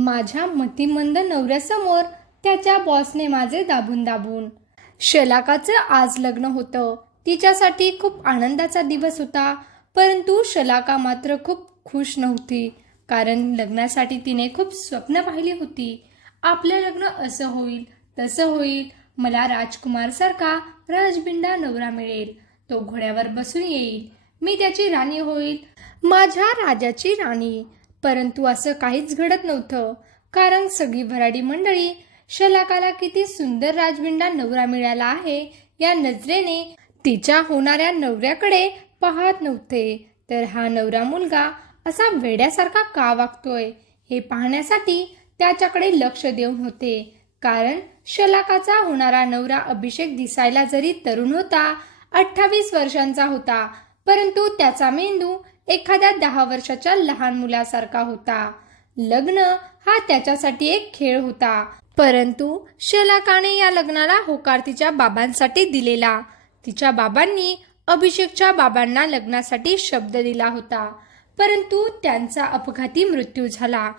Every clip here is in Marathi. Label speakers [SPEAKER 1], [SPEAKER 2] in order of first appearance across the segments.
[SPEAKER 1] माझ्या मतिमंद नवऱ्यासमोर त्याच्या बॉसने माझे दाबून दाबून. शलाकाचं आज लग्न होतं. तिच्यासाठी खूप आनंदाचा दिवस होता. परंतु शलाका मात्र खूप खुश नव्हती. कारण लग्नासाठी तिने खूप स्वप्न पाहिली होती. आपलं लग्न असं होईल तसं होईल. मला राजकुमार सारखा राजबिंडा नवरा मिळेल. तो घोड्यावर बसून येईल. मी त्याची राणी होईल. माझ्या राजाची राणी. परंतु असं काहीच घडत नव्हतं. कारण सगळी भराडी मंडळी शलाकाला किती सुंदर राजविंडा नवरा मिळाला आहे या नजरेने तिच्या होणाऱ्या नवऱ्याकडे पाहत नव्हते. तर हा नवरा मुलगा असा वेड्यासारखा का वागतोय हे पाहण्यासाठी त्याच्याकडे लक्ष देऊन होते. कारण शलाकाचा होणारा नवरा अभिषेक दिसायला जरी तरुण होता अठ्ठावीस वर्षांचा होता परंतु त्याचा मेंदू एखाद्या दहा वर्षाच्या लहान मुलासारखा होता. लग्न हा त्याच्यासाठी एक खेळ होता. परंतु शलाकाने या लग्नाला होकार तिच्या बाबांसाठी दिलेला. तिच्या बाबांनी अभिषेकच्या बाबांना लग्नासाठी शब्द दिला होता. परंतु त्यांचा अपघाती मृत्यू झाला.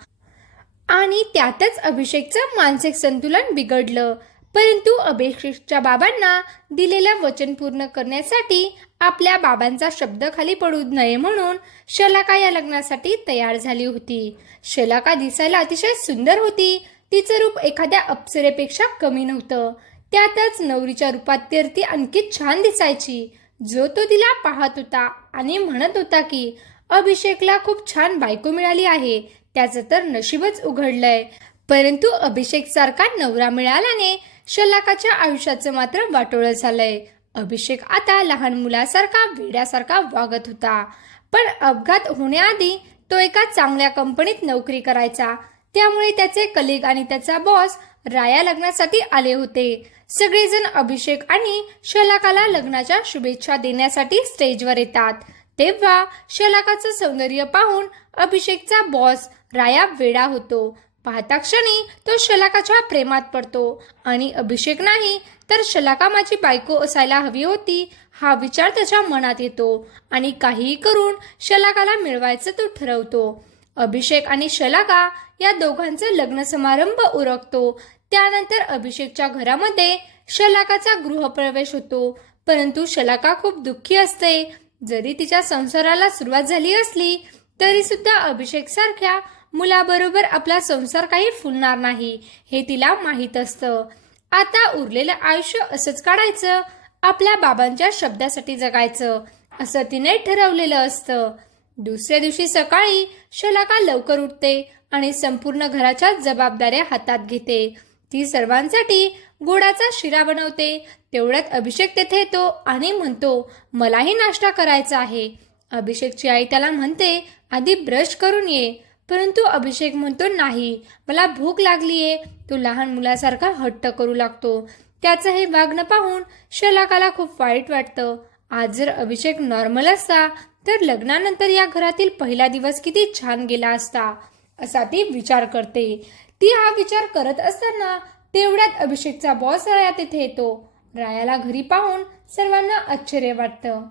[SPEAKER 1] आणि त्यातच अभिषेकचं मानसिक संतुलन बिघडलं. परंतु अभिषेकच्या बाबांना दिलेलं वचन पूर्ण करण्यासाठी आपल्या बाबांचा शब्द खाली पडू नये म्हणून शलाका या लग्नासाठी तयार झाली होती. शलाका दिसायला अतिशय सुंदर होती. तिचं रूप एखाद्या अप्सरेपेक्षा कमी नव्हतं. त्यातच नवरीच्या रूपात तर ती आणखी छान दिसायची. जो तो तिला पाहत होता आणि म्हणत होता की अभिषेकला खूप छान बायको मिळाली आहे. त्याचं तर नशीबच उघडलंय. परंतु अभिषेक सारखा नवरा मिळाल्याने शलाकाच्या आयुष्याचं मात्र वाटोळं झालंय. अभिषेक आता लहान मुलासारखा वेड्यासारखा वागत होता. पण अपघात होण्याआधी तो एका चांगल्या कंपनीत नोकरी करायचा. त्यामुळे त्याचे कलिग आणि त्याचा बॉस राया लग्नासाठी आले होते. सगळेजण अभिषेक आणि शलाकाला लग्नाच्या शुभेच्छा देण्यासाठी स्टेजवर येतात. तेव्हा शलाकाचं सौंदर्य पाहून अभिषेकचा बॉस राया वेडा होतो. पाहता क्षणी तो शलाकाच्या प्रेमात पडतो आणि अभिषेक नाही तर शलाका माझी बायको असायला हवी होती हा विचार त्याच्या मनात येतो आणि काहीही करून शलाकाला मिळवायचं तो ठरवतो. अभिषेक आणि शलाका या दोघांचे लग्न समारंभ उरकतो. त्यानंतर अभिषेकच्या घरामध्ये शलाकाचा गृहप्रवेश होतो. परंतु शलाका खूप दुःखी असते. जरी तिच्या संसाराला सुरुवात झाली असली तरी सुद्धा अभिषेक सारख्या मुलाबरोबर आपला संसार काही फुलणार नाही हे तिला माहीत असतं. आता उरलेलं आयुष्य असंच काढायचं आपल्या बाबांच्या शब्दासाठी जगायचं असं तिने ठरवलेलं असतं. दुसऱ्या दिवशी सकाळी शलाका लवकर उठते आणि संपूर्ण घराच्या जबाबदाऱ्या हातात घेते. ती सर्वांसाठी गोडाचा शिरा बनवते तेवढ्यात अभिषेक तेथे येतो आणि म्हणतो मलाही नाश्ता करायचा आहे. अभिषेकची आई त्याला म्हणते आधी ब्रश करून ये. परंतु अभिषेक म्हणतो नाही मला भूक लागलीये. तो लहान मुलासारखा हट्ट करू लागतो. त्याचं हे वागणं पाहून शलाकाला खूप वाईट वाटतं. आज जर अभिषेक नॉर्मल असता तर लग्नानंतर या घरातील पहिला दिवस किती छान गेला असता असा ती विचार करते. ती हा विचार करत असताना तेवढ्यात अभिषेकचा बॉस राया तिथे येतो. रायाला घरी पाहून सर्वांना आश्चर्य वाटतं.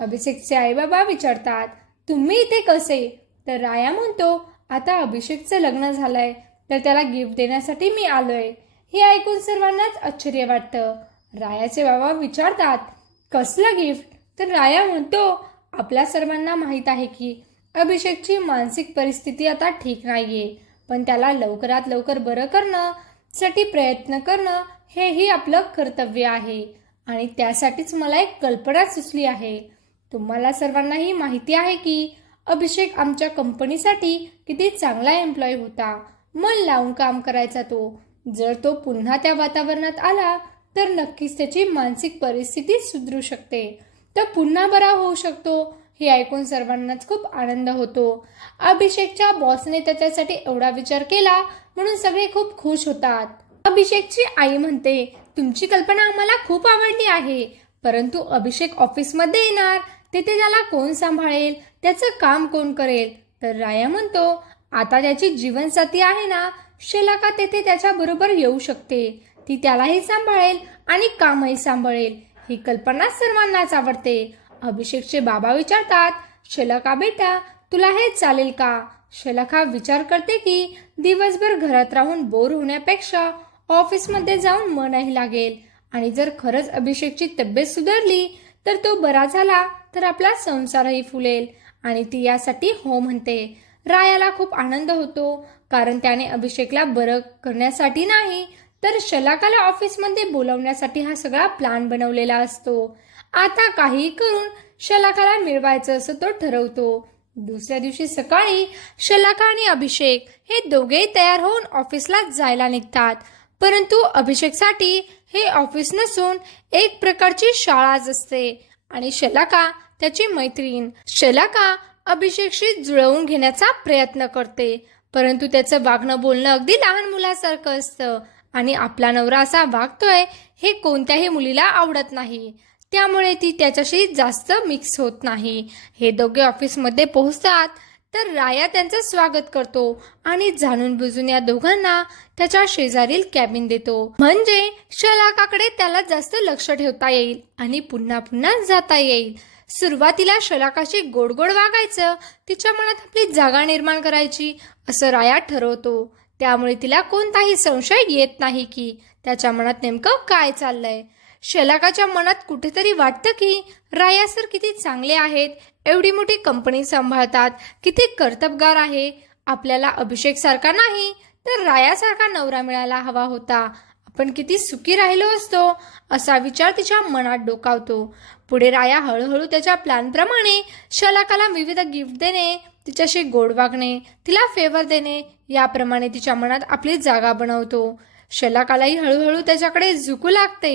[SPEAKER 1] अभिषेकचे आईबाबा विचारतात तुम्ही इथे कसे? तर राया म्हणतो आता अभिषेकचं लग्न झालंय तर त्याला गिफ्ट देण्यासाठी मी आलोय. हे ऐकून सर्वांनाच आश्चर्य वाटतं. रायाचे बाबा विचारतात कसलं गिफ्ट तर राया म्हणतो आपल्या सर्वांना माहीत आहे की अभिषेकची मानसिक परिस्थिती आता ठीक नाहीये. पण त्याला लवकरात लवकर बरं करणं साठी प्रयत्न करणं हेही आपलं कर्तव्य आहे. आणि त्यासाठीच मला एक कल्पना सुचली आहे. तुम्हाला सर्वांनाही माहिती आहे की अभिषेक आमच्या कंपनीसाठी किती चांगला एम्प्लॉय होता. मन लावून काम करायचा तो. जर तो पुन्हा त्या वातावरणात आला तर नक्कीच त्याची मानसिक परिस्थिती सुधरू शकते. तर पुन्हा बरा होऊ शकतो हे ऐकून सर्वांनाच खूप आनंद होतो. अभिषेकच्या बॉसने त्याच्यासाठी एवढा विचार केला म्हणून सगळे खूप खुश होतात. अभिषेकची आई म्हणते तुमची कल्पना आम्हाला खूप आवडली आहे. परंतु अभिषेक ऑफिसमध्ये येणार तिथे त्याला कोण सांभाळेल? त्याचं काम कोण करेल? तर राया म्हणतो आता त्याची जीवनसाथी आहे ना शलाका तेथे त्याच्या बरोबर येऊ शकते? ती त्यालाही सांभाळेल आणि कामही सांभाळेल. ही कल्पना सर्वांनाच आवडते. अभिषेकचे बाबा विचारतात शलका बेटा? तुला हे चालेल का? शलखा विचार करते की दिवसभर घरात राहून बोर होण्यापेक्षा ऑफिसमध्ये जाऊन मनही लागेल. आणि जर खरंच अभिषेकची तब्येत सुधारली तर तो बरा झाला. तर आपला संसारही फुलेल आणि ती यासाठी हो म्हणते. रायाला खूप आनंद होतो. कारण त्याने अभिषेकला बरं करण्यासाठी नाही तर शलाकाला ऑफिसमध्ये बोलवण्यासाठी हा सगळा प्लॅन बनवलेला असतो. आता काही करून शलाकाला मिळवायचं असं तो ठरवतो. दुसऱ्या दिवशी सकाळी शलाका आणि अभिषेक हे दोघेही तयार होऊन ऑफिसला जायला निघतात. परंतु अभिषेकसाठी हे ऑफिस नसून एक प्रकारची शाळाच असते. आणि शलाका त्याची मैत्रीण. शलाका अभिषेकशी जुळवून घेण्याचा प्रयत्न करते. परंतु त्याचं वागणं बोलणं अगदी लहान मुलासारखं असतं आणि आपला नवरा असा वागतोय हे कोणत्याही मुलीला आवडत नाही. त्यामुळे ती त्याच्याशी जास्त मिक्स होत नाही. हे दोघे ऑफिसमध्ये पोहोचतात. तर राया त्यांचं स्वागत करतो आणि जाणून बुजून या दोघांना त्याच्या शेजारील कॅबिन देतो. म्हणजे शलाकाकडे त्याला जास्त लक्ष ठेवता येईल आणि पुन्हा पुन्हा जाता येईल. सुरुवातीला शलाकाशी गोड गोड वागायचं तिच्या मनात आपली जागा निर्माण करायची असं राया ठरवतो. त्यामुळे तिला कोणताही संशय येत नाही की त्याच्या मनात नेमकं काय चाललंय. शलाकाच्या मनात कुठेतरी वाटतं की राया सर किती चांगले आहेत एवढी मोठी कंपनी सांभाळतात किती कर्तबगार आहे. आपल्याला अभिषेक सारखा नाही तर रायासारखा नवरा मिळायला हवा होता. आपण किती सुखी राहिलो असतो असा विचार तिच्या मनात डोकावतो. पुढे राया हळूहळू त्याच्या प्लॅनप्रमाणे शलाकाला विविध गिफ्ट देणे तिच्याशी गोड वागणे तिला फेवर देणे याप्रमाणे तिच्या मनात आपली जागा बनवतो. शलाकालाही हळूहळू त्याच्याकडे झुकू लागते.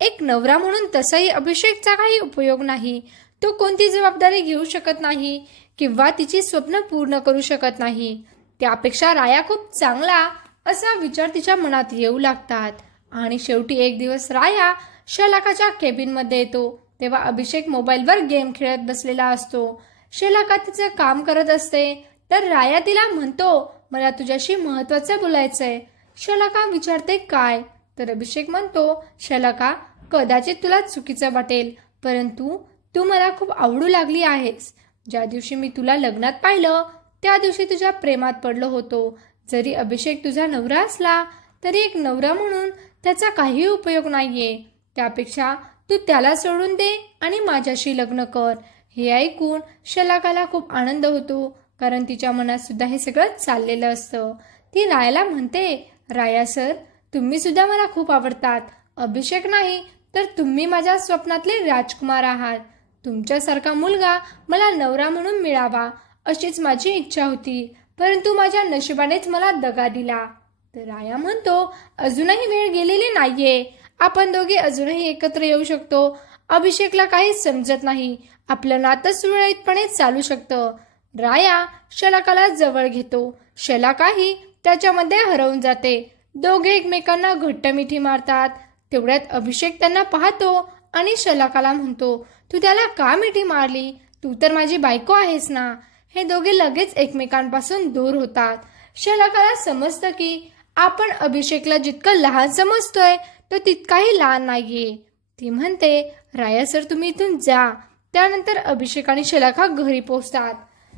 [SPEAKER 1] एक नवरा म्हणून तसाही अभिषेकचा काही उपयोग नाही. तो कोणती जबाबदारी घेऊ शकत नाही किंवा तिची स्वप्न पूर्ण करू शकत नाही. त्यापेक्षा राया खूप चांगला असा विचार तिच्या मनात येऊ लागतात. आणि शेवटी एक दिवस राया शलाकाच्या केबिनमध्ये येतो. तेव्हा अभिषेक मोबाईलवर गेम खेळत बसलेला असतो. शलाका तिचं काम करत असते. तर राया तिला म्हणतो मला तुझ्याशी महत्वाचं बोलायचंय. शलाका विचारते काय? तर अभिषेक म्हणतो शलाका कदाचित तुला चुकीचं वाटेल परंतु तू मला खूप आवडू लागली आहेस. ज्या दिवशी मी तुला लग्नात पाहिलं त्या दिवशी तुझ्या प्रेमात पडलो होतो. जरी अभिषेक तुझा नवरा असला तरी एक नवरा म्हणून त्याचा काही उपयोग नाहीये. त्यापेक्षा तू त्याला सोडून दे आणि माझ्याशी लग्न कर. हे ऐकून शलाकाला खूप आनंद होतो कारण तिच्या मनात सुद्धा हे सगळं चाललेलं असतं. ती रायाला म्हणते राया सर तुम्ही सुद्धा मला खूप आवडतात. अभिषेक नाही तर तुम्ही माझ्या स्वप्नातले राजकुमार आहात. तुमच्यासारखा मुलगा मला नवरा म्हणून मिळावा अशीच माझी इच्छा होती. परंतु माझ्या नशिबानेच मला दगा दिला. तर राया म्हणतो अजूनही वेळ गेलेली नाहीये. आपण दोघे अजूनही एकत्र येऊ शकतो. अभिषेकला काही समजत नाही. आपलं नातं सुरळीतपणे चालू शकतं. राया शलाकाला जवळ घेतो. शलाकाही त्याच्यामध्ये हरवून जाते. दोघे एकमेकांना घट्ट मिठी मारतात. तेवढ्यात अभिषेक त्यांना पाहतो आणि शलाकाला म्हणतो तू त्याला का मिठी मारली? तू तर माझी बायको आहेस ना. हे दोघे लगेच एकमेकांपासून दूर होतात. शलाकाला समजतं की आपण अभिषेकला जितकं लहान समजतोय तो तितकाही लहान नाहीये. ती म्हणते राया सर तुम्ही इथून जा. त्यानंतर अभिषेक आणि शलाखा घरी पोहोचतात.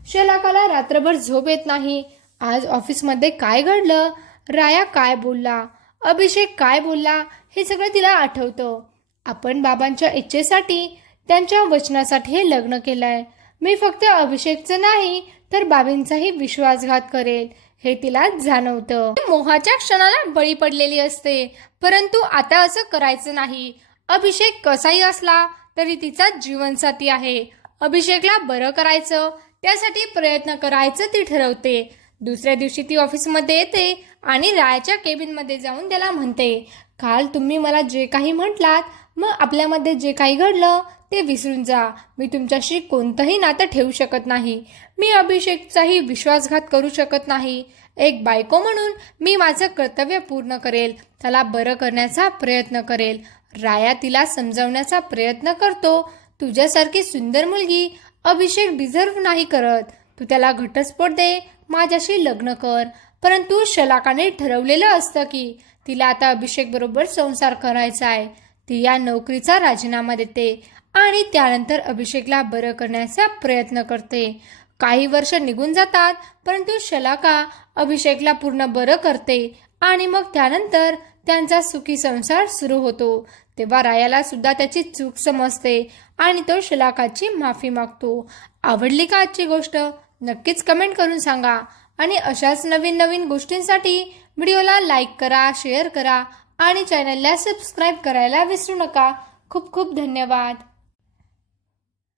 [SPEAKER 1] शलाकाला रात्रभर झोप येत नाही. आज ऑफिसमध्ये काय घडलं? राया काय बोलला? अभिषेक काय बोलला? हे सगळं तिला आठवतं. आपण बाबांच्या इच्छेसाठी त्यांच्या वचनासाठी हे लग्न केलंय. मी फक्त अभिषेकचं नाही तर बाबींचाही विश्वासघात करेल हे तिला जाणवतं. मोहाच्या क्षणाला बळी पडलेली असते परंतु आता असं करायचं नाही. अभिषेक कसाही असला तरी तिचा जीवनसाथी आहे. अभिषेकला बरं करायचं त्यासाठी प्रयत्न करायचं ती ठरवते. दुसऱ्या दिवशी ती ऑफिसमध्ये येते आणि रायाच्या केबिनमध्ये जाऊन त्याला म्हणते काल तुम्ही मला जे काही म्हटलात मग आपल्यामध्ये जे काही घडलं ते विसरून जा. मी तुमच्याशी कोणतंही नातं ठेवू शकत नाही. मी अभिषेकचाही विश्वासघात करू शकत नाही. एक बायको म्हणून मी माझं कर्तव्य पूर्ण करेल. त्याला बरं करण्याचा प्रयत्न करेल. राया तिला समजावण्याचा प्रयत्न करतो. तुझ्यासारखी सुंदर मुलगी अभिषेक डिझर्व नाही करत. तू त्याला घटस्फोट दे. माझ्याशी लग्न कर. परंतु शलाकाने ठरवलेलं असतं की तिला आता अभिषेक बरोबर संसार करायचा आहे. ती या नोकरीचा राजीनामा देते आणि त्यानंतर अभिषेकला बरं करण्याचा प्रयत्न करते. काही वर्ष निघून जातात परंतु शलाका अभिषेकला पूर्ण बरं करते आणि मग त्यानंतर त्यांचा सुखी संसार सुरू होतो. तेव्हा रायाला सुद्धा त्याची चूक समजते आणि तो शलाकाची माफी मागतो. आवडली का आजची गोष्ट? नक्कीच कमेंट करून सांगा. आणि अशाच नवीन नवीन गोष्टींसाठी व्हिडिओला लाईक करा शेअर करा आणि चॅनलला सबस्क्राईब करायला विसरू नका. खूप खूप धन्यवाद.